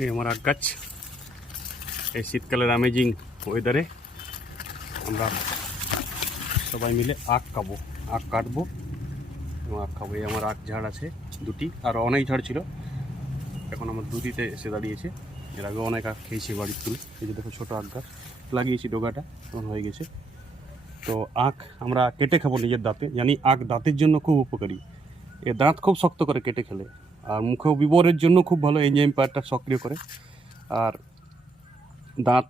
এই আমার আখ গাছ। এই শীতকালের অ্যামেজিং ওয়েদারে আমরা সবাই মিলে আখ খাবো, আখ কাটবো এবং আখ খাবো। এই আমার আখ ঝাড় আছে দুটি, আর অনেক ঝাড় ছিল, এখন আমার দুটিতে এসে দাঁড়িয়েছে। এর আগে অনেক আখ খেয়েছি বাড়ির তুলে। এই যে দেখো ছোটো আখ গাছ লাগিয়েছি, ডোগাটা এখন হয়ে গেছে। তো আখ আমরা কেটে খাবো নিজের দাঁতে, জানি আখ দাঁতের জন্য খুব উপকারী। এ দাঁত খুব শক্ত করে কেটে খেলে, আর মুখেও বিবরের জন্য খুব ভালো, এনজাইম পার্টটা সক্রিয় করে, আর দাঁত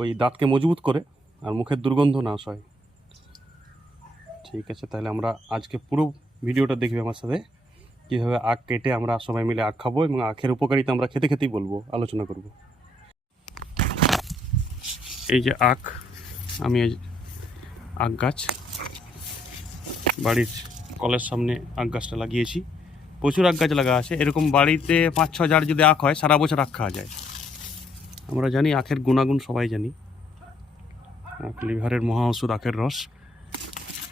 ওই দাঁতকে মজবুত করে, আর মুখের দুর্গন্ধ নাশ হয়। ঠিক আছে, তাহলে আমরা আজকে পুরো ভিডিওটা দেখবে আমার সাথে, কীভাবে আখ কেটে আমরা সবাই মিলে আখ খাবো এবং আখের উপকারিতা আমরা খেতে খেতেই বলবো, আলোচনা করব। এই যে আখ, আমি আখ গাছ বাড়ির কলের সামনে আখ গাছটা লাগিয়েছি। প্রচুর আখ গাছ লাগা আছে, এরকম বাড়িতে 5-6 ঝাড় যদি আখ হয় সারা বছর আখ খাওয়া যায়। আমরা জানি আখের গুণাগুণ, সবাই জানি আখ লিভারের মহা ওষুধ আখের রস।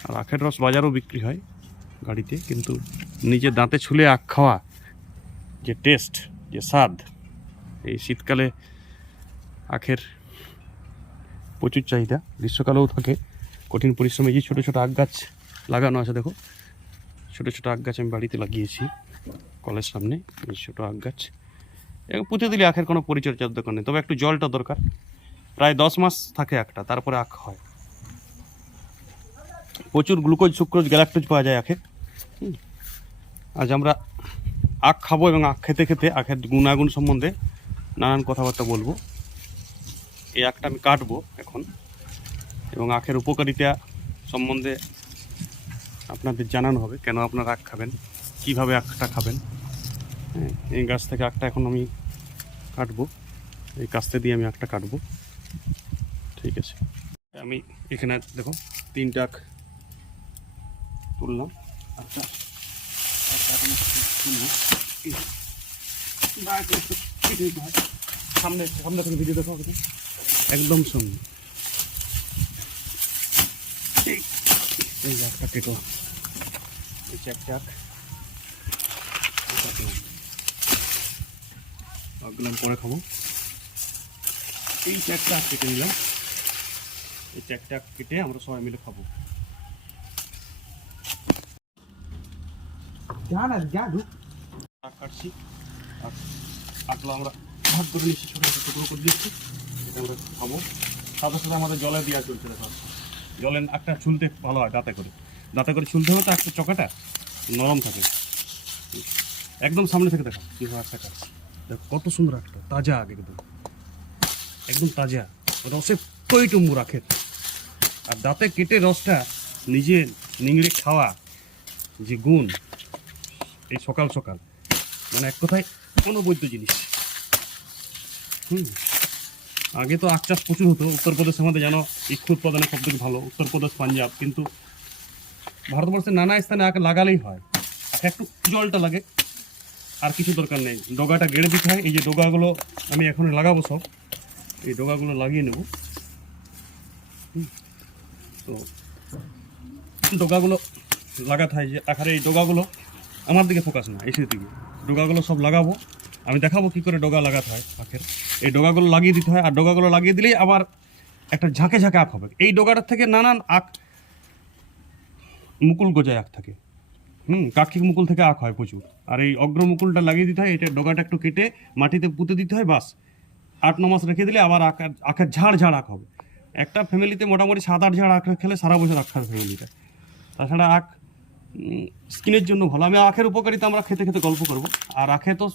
আর আখের রস বাজারেও বিক্রি হয় গাড়িতে, কিন্তু নিজে দাঁতে ছুলে আখ খাওয়া যে টেস্ট, যে স্বাদ, এই শীতকালে আখের প্রচুর চাহিদা, গ্রীষ্মকালেও থাকে। কঠিন পরিশ্রমে যে ছোটো ছোটো আখ গাছ লাগানো আছে, দেখো ছোটো ছোটো আখ গাছ আমি বাড়িতে লাগিয়েছি কলের সামনে। এই ছোটো আখ গাছ এবং পুঁতে দিলে আখের কোনো পরিচর্যার দরকার নেই, তবে একটু জলটা দরকার। প্রায় 10 মাস থাকে আখটা, তারপরে আখ হয়। প্রচুর গ্লুকোজ, সুক্রোজ, গ্যালাক্টোজ পাওয়া যায় আখে। আজ আমরা আখ খাবো এবং আখ খেতে খেতে আখের গুণাগুণ সম্বন্ধে নানান কথাবার্তা বলবো। এই আখটা আমি কাটবো এখন এবং আখের উপকারিতা সম্বন্ধে আপনাদের জানানো হবে, কেন আপনারা আখ খাবেন, কীভাবে আখটা খাবেন। হ্যাঁ, এই গাছ থেকে আখটা এখন আমি কাটবো, এই কাস্তে দিয়ে আমি আখটা কাটবো। ঠিক আছে, আমি এখানে দেখো 3টা আখ তুললাম। আচ্ছা, সামনে সামনে থেকে ভিডিও দেখো, একদম সামনে। এই যে আখটা কেটো, এই 4টে আখ আখগুলো পরে খাবো। এই 4টে আখ কেটে নিলাম, এই 4টে আখ কেটে আমরা সবাই মিলে খাবো। আখ কাটছি, আখগুলো আমরা ভাগ করে নিচ্ছি, ছোটো ছোটো টুকরো করে দিচ্ছি, এটা আমরা খাবো। সাথে সাথে আমাদের জলে দেওয়া চলছে, দেখো জলে আখটা ছুলতে ভালো হয়, দাঁতে করে ছুলতে হবে, তো আখটা চকাটা নরম থাকে। একদম সামনে থেকে দেখো কীভাবে আখটা কাটছি, দেখো কত সুন্দর আখটা, তাজা আখ, একদম তাজা, রসে টইটুম্বুর আখের। আর দাঁতে কেটে রসটা নিজে নিংড়ে খাওয়া যে গুণ, এই সকাল সকাল, মানে এক কথায় অনবদ্য জিনিস। আগে তো আখ চাষ প্রচুর হতো, উত্তরপ্রদেশ আমাদের জানো ইক্ষু উৎপাদনে সব থেকে ভালো, উত্তরপ্রদেশ, পাঞ্জাব। কিন্তু ভারতবর্ষের নানা স্থানে আখ লাগালেই হয়, আখ একটু জলটা লাগে, আর কিছু দরকার নেই। ডগাটা গেড়ে দিতে হয়। এই যে ডগাগুলো আমি এখন লাগাবো, সব এই ডগাগুলো লাগিয়ে নেব। তো ডগাগুলো লাগাতে হয়, যে আখারে এই ডগাগুলো আমার দিকে ফোকাস না, এসে দিকে ডগাগুলো সব লাগাবো। আমি দেখাবো কী করে ডগা লাগাতে হয় আখের। এই ডগাগুলো লাগিয়ে দিতে হয়, আর ডগাগুলো লাগিয়ে দিলেই আবার একটা ঝাঁকে ঝাঁকে আখ হবে। এই ডগাটার থেকে নানান আখ মুকুল গজায় আখ থাকে। কাক্ষিক মুকুল থেকে আখ হয় প্রচুর। আর এই অগ্রমুকুলটা লাগিয়ে দিতে হয়, এটা ডগাটা একটু কেটে মাটিতে পুঁতে দিতে হয়, বাস 8-9 মাস রেখে দিলে আবার আখের ঝাড় ঝাড় আখ হবে। একটা ফ্যামিলিতে মোটামুটি 7-8 ঝাড় আখ খেলে সারা বছর আখ খাবে ফ্যামিলিটা। তাছাড়া আখ স্কিনের জন্য ভালো। আমি আখের উপকারিতা আমরা খেতে খেতে গল্প করব। আর আখে তো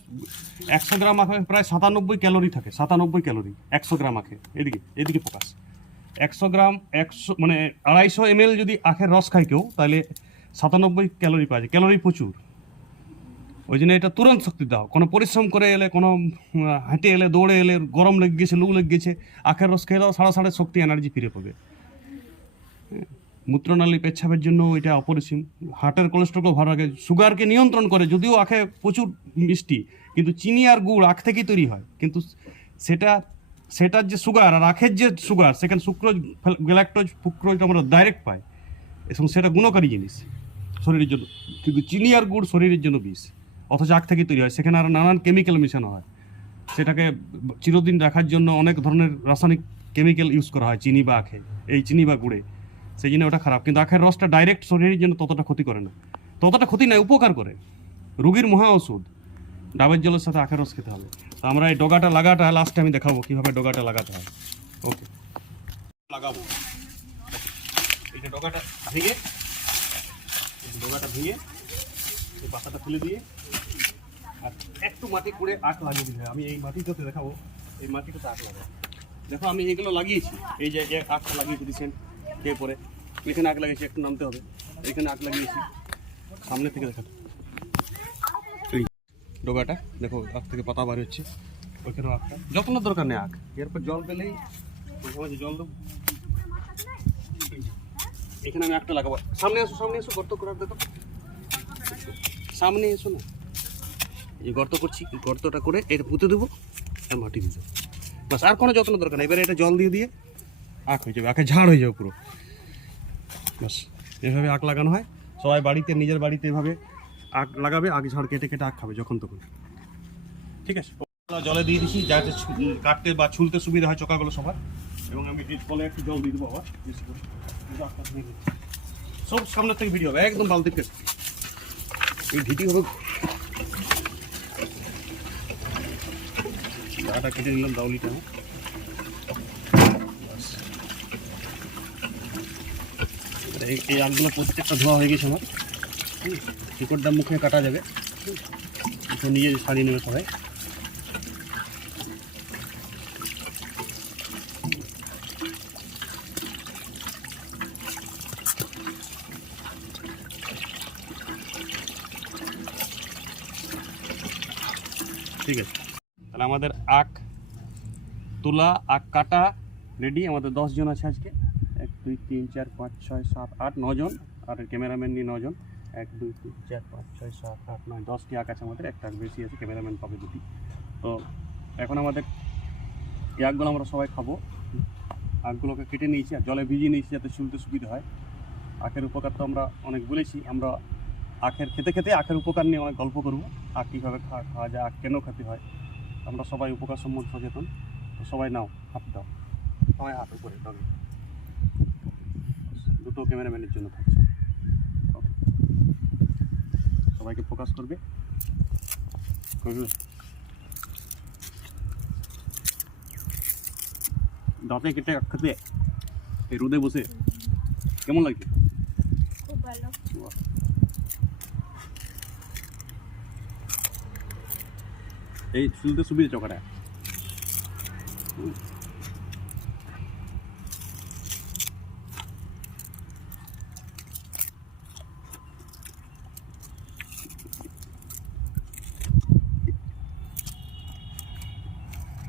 100 গ্রাম আখে প্রায় 97 ক্যালোরি থাকে, 97 ক্যালোরি 100 গ্রাম আখে। এদিকে ফোকাস। 100 গ্রাম 100 মানে 250 ml যদি আখের রস খায় কেউ, তাহলে 97 ক্যালোরি পাওয়া যায়। ক্যালোরি প্রচুর, ওই জন্য এটা তুরন্ত শক্তি দাও। কোনো পরিশ্রম করে এলে, কোনো হাঁটে এলে, দৌড়ে এলে, গরম লেগে গেছে, লু লেগে গেছে, আখের রস খেয়ে দাও, সাড়ে শক্তি, এনার্জি ফিরে পাবে। মূত্রনালী, পেচ্ছাপের জন্য এটা অপরিসীম। হার্টের কোলেস্ট্রলকেও ভালো রাখে, সুগারকে নিয়ন্ত্রণ করে। যদিও আখে প্রচুর মিষ্টি, কিন্তু চিনি আর গুড় আখ থেকেই তৈরি হয়, কিন্তু সেটার যে সুগার আর আখের যে সুগার, সেখানে সুক্রোজ, গ্যালাক্টোজ, ফুক্রোজ আমরা ডাইরেক্ট পাই, এবং সেটা গুণকারী জিনিস শরীরের জন্য। কিন্তু চিনি আর গুড় শরীরের জন্য বিষ, অথচ আখ থেকেই তৈরি হয়, সেখানে আরও নানান কেমিক্যাল মেশানো হয়। সেটাকে চিরদিন রাখার জন্য অনেক ধরনের রাসায়নিক কেমিক্যাল ইউজ করা হয় চিনি বা আখে, এই চিনি বা গুড়ে, সেই জন্য ওটা খারাপ। কিন্তু আখের রসটা ডাইরেক্ট শরীরের জন্য ততটা ক্ষতি করে না, ততটা ক্ষতি নয়, উপকার করে, রোগীর মহা ওষুধ। ডাবের জলের সাথে আখের রস খেতে হবে। তো আমরা এই ডগাটা লাগাটা লাস্টে আমি দেখাবো কীভাবে ডগাটা লাগাতে হয়। ওকে, লাগাবো। এইটা ডগাটা ভেঙে এই পাতাটা ফেলে দিয়ে আর একটু মাটি করে আখ লাগিয়ে দিতে হয়। আমি এই মাটিটাতে দেখাবো, এই মাটিটাতে আখ লাগাবো। দেখো আমি এইগুলো লাগিয়েছি, এই যে আখটা লাগিয়েছি দিচ্ছেন কে পরে, এখানে আখ লাগিয়েছি, একটু নামতে হবে, এখানে আখ লাগিয়েছি, সামনে থেকে দেখাতো এই ডগাটা দেখো, আখ থেকে পাতা বার হচ্ছে, ওইখানেও আখটা, যত্নের দরকার নেই আখ। এরপর জল পেলেই মাঝে মাঝে জল দেবো। এখানে আমি একটা লাগাবো, সামনে এসো গর্ত করার, দেখো সামনে এসো না, এই গর্ত করছি, গর্তটা করে এটা পুঁতে দেবো আর মাটি দিয়ে দেবো, বাস। আর কোনো যত্ন দরকার নেই। এবারে এটা জল দিয়ে আখ হয়ে যাবে, আখের ঝাড় হয়ে যাবে পুরো, বাস। এভাবে আখ লাগানো হয়। সবাই বাড়িতে, নিজের বাড়িতে এভাবে আখ লাগাবে, আখ ঝাড় কেটে কেটে আখ খাবে যখন তখন, ঠিক আছে। জলে দিয়ে দিচ্ছি যাতে কাটতে বা ছুলতে সুবিধা হয় চোকাগুলো সবার। এবং আমি কলে একটু জল দিয়ে দেবো আবার বেশি করে, সব সামনের থেকে ভিডিও হবে, একদম বালতি পেট এই ভিটি হবে। দাঁড়াটা কেটে নিলাম, দাউলিটা এই আলগুলো প্রত্যেকটা ধোয়া হয়ে গেছে আমার। শিকড়টা মুখে কাটা যাবে, তো নিজে ছাড়িয়ে নেবে সবাই। ঠিক আছে, তাহলে আমাদের আখ তোলা, আখ কাটা রেডি। আমাদের 10 জন আছে আজকে, 1 2 3 4 5 6 7 8 9 জন, আর ক্যামেরাম্যান নিয়ে 9 জন। 1 2 3 4 5 6 7 8 9 10টি আখ আছে আমাদের, একটা বেশি আছে, ক্যামেরাম্যান পাবে 2টি। তো এখন আমাদের এই আখগুলো আমরা সবাই খাবো। আখগুলোকে কেটে নিয়েছি আর জলে ভিজিয়ে নিয়েছি যাতে শুনতে সুবিধা হয়। আখের উপকার তো আমরা অনেক বলেছি, আমরা আখের খেতে খেতে আখের উপকার নিয়ে অনেক গল্প করবো, আখ কীভাবে খাওয়া যায়, আখ কেন খেতে হয়। আমরা সবাই উপকার সম্বন্ধে সচেতন, তো সবাই নাও, হাত দাও, সবাই হাত উপরে তবে দুটো ক্যামেরাম্যানের জন্য থাকছে, সবাইকে ফোকাস করবে। দাঁতে কেটে খেতে এই রোদে বসে কেমন লাগছে? খুব ভালো। এই শুনতে সুবিধা চকাটা।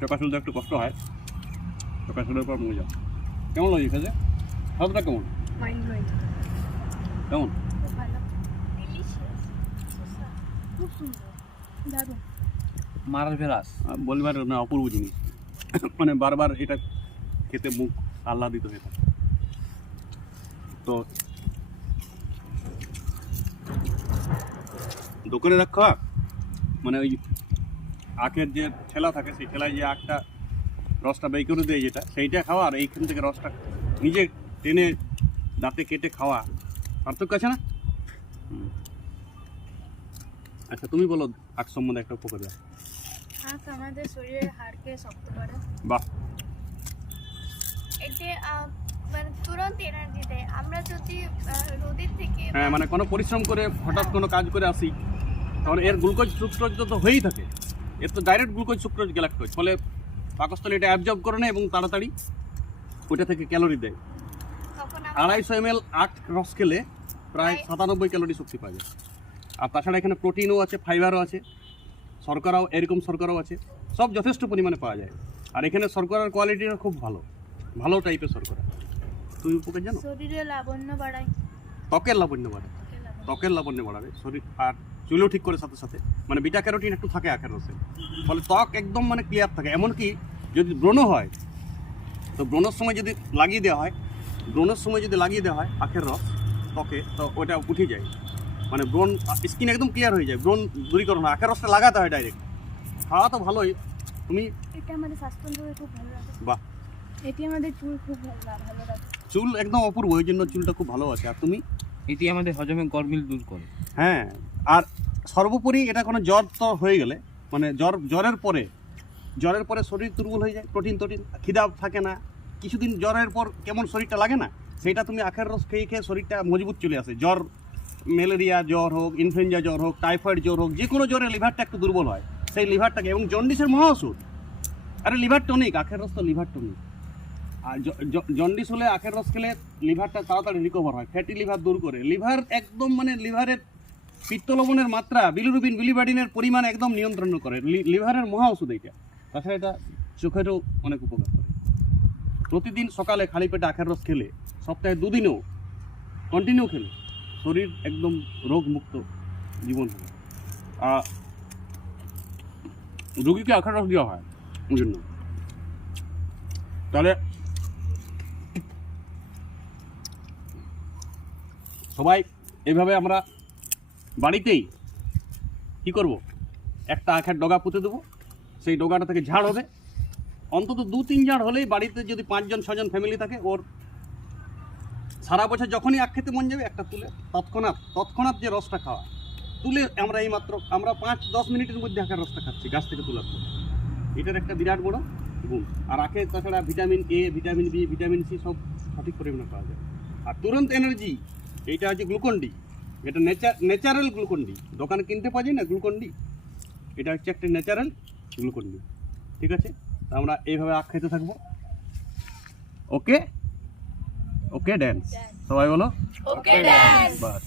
চকা শুনতে একটু কষ্ট হয়, চকা শুনের পর মজা। কেমন লাগছে খেতে? স্বাদটা কেমন? কেমন? খুব ভালো, ডিলিশিয়াস, খুব সুন্দর, দারুণ। মার্ভেলাস বলবার না, অপূর্ব জিনিস। মানে বারবার এটা খেতে মুখ আহ্লাদিত হয়ে থাকে। তো দোকানে রাখা মানে ওই আখের যে ঠেলা থাকে, সেই ঠেলায় যে আখটা রসটা বের করে দেয় যেটা, সেইটা খাওয়া আর এইখান থেকে রসটা নিজে টেনে দাঁতে কেটে খাওয়া, পার্থক্য আছে না? আচ্ছা তুমি বলো আখ সম্বন্ধে একটা উপকার। আখ আমাদের শরীরের হাড়কে শক্ত করে। বাহ। এতে মানে তুরন্ত এনার্জি দেয়। আমরা যদি রোদের থেকে হ্যাঁ, মানে কোনো পরিশ্রম করে হঠাৎ কোনো কাজ করে আসি, তখন এর গ্লুকোজ সুক্রোজ তো হয়েই থাকে, এর তো ডাইরেক্ট গ্লুকোজ সুক্রোজ গ্যালাক্টোজ, ফলে পাকস্থলী এটা অ্যাবজর্ব করে নেয় এবং তাড়াতাড়ি ওইটা থেকে ক্যালোরি দেয়। তখন 250 ml আখ রস খেলে প্রায় 97 ক্যালোরি শক্তি পাওয়া যায়। আর তাছাড়া এখানে প্রোটিনও আছে, ফাইবারও আছে, শর্করাও, এরকম শর্করাও আছে, সব যথেষ্ট পরিমাণে পাওয়া যায়। আর এখানে শর্করার কোয়ালিটিটা খুব ভালো, ভালো টাইপের শর্করা। তুমি উপকার জানো? শরীরে লাবণ্য বাড়ায়, ত্বকের লাবণ্য বাড়ায়, ত্বকের লাবণ্য বাড়াবে শরীর, আর চুলও ঠিক করে সাথে সাথে। মানে বিটা ক্যারোটিন একটু থাকে আখের রসে, ফলে ত্বক একদম মানে ক্লিয়ার থাকে। এমনকি যদি ব্রণ হয়, তো ব্রণের সময় যদি লাগিয়ে দেওয়া হয় আখের রস ত্বকে, তো ওটা উঠে যায়, মানে ব্রণ, স্কিন একদম ক্লিয়ার হয়ে যায়, ব্রণ দূরীকরণ হয়। আখের রসটা লাগাতে হয় ডাইরেক্ট, খাওয়া তো ভালোই, তুমি? এটা আমাদের স্বাস্থ্যকে খুব ভালো রাখে। বাহ, এটি আমাদের চুল খুব ভালো রাখে। চুল একদম অপূর্ব, ওই জন্য চুলটা খুব ভালো আছে। আর তুমি? এটি আমাদের হজমে গরমিল দূর করে। হ্যাঁ, আর সর্বোপরি এটা কোনো জ্বর তো হয়ে গেলে, মানে জ্বরের পরে শরীর দুর্বল হয়ে যায়, প্রোটিন খিদা থাকে না, কিছুদিন জ্বরের পর কেমন শরীরটা লাগে না, সেইটা তুমি আখের রস খেয়ে খেয়ে শরীরটা মজবুত চলে আসে। জ্বর, ম্যালেরিয়া জ্বর হোক, ইনফ্লুয়েঞ্জা জ্বর হোক, টাইফয়েড জ্বর হোক, যে কোনো জ্বরে লিভারটা একটু দুর্বল হয়, সেই লিভারটাকে, এবং জন্ডিসের মহা ওষুধ, আরে লিভার টনিক, আখের রস তো লিভার টনিক। আর জন্ডিস হলে আখের রস খেলে লিভারটা তাড়াতাড়ি রিকভার হয়, ফ্যাটি লিভার দূর করে, লিভার একদম মানে লিভারের পিত্ত লবণের মাত্রা, বিলিরুবিন বিলিবাডিনের পরিমাণ একদম নিয়ন্ত্রণ করে, লিভারের মহা ওষুধ এইটা। তাছাড়া এটা চোখেরও অনেক উপকার করে। প্রতিদিন সকালে খালি পেটে আখের রস খেলে, সপ্তাহে 2 দিনও কন্টিনিউ খেলে, শরীর একদম রোগমুক্ত জীবন হবে। রোগীকে আখের রস দেওয়া হয় ওই জন্য। তাহলে সবাই এইভাবে আমরা বাড়িতেই কি করব, একটা আখের ডগা পুঁতে দেবো, সেই ডগাটা থেকে ঝাড় হবে, অন্তত 2-3 ঝাড় হলেই বাড়িতে যদি 5-6 জন ফ্যামিলি থাকে, ওর সারা বছর যখনই আখ খেতে মন যাবে একটা তুলে তৎক্ষণাৎ যে রসটা খাওয়া, তুলে আমরা 5-10 মিনিটের মধ্যে আখের রসটা খাচ্ছি গাছ থেকে তোলার পর। এটার একটা বিরাট বড় গুণ। আর আখে তাছাড়া vitamin A, vitamin B, vitamin C সব সঠিক পরিমাণে পাওয়া যায়। আর তুরন্ত এনার্জি, এইটা হচ্ছে গ্লুকন ডি, এটা ন্যাচারাল গ্লুকন ডি, দোকানে কিনতে পাওয়া যায় না গ্লুকন ডি, এটা হচ্ছে একটা ন্যাচারাল গ্লুকন ডি। ঠিক আছে, আমরা এইভাবে আখ খেতে থাকবো। ওকে, ড্যান্স সবাই বলো, ওকে ড্যান্স। বাস।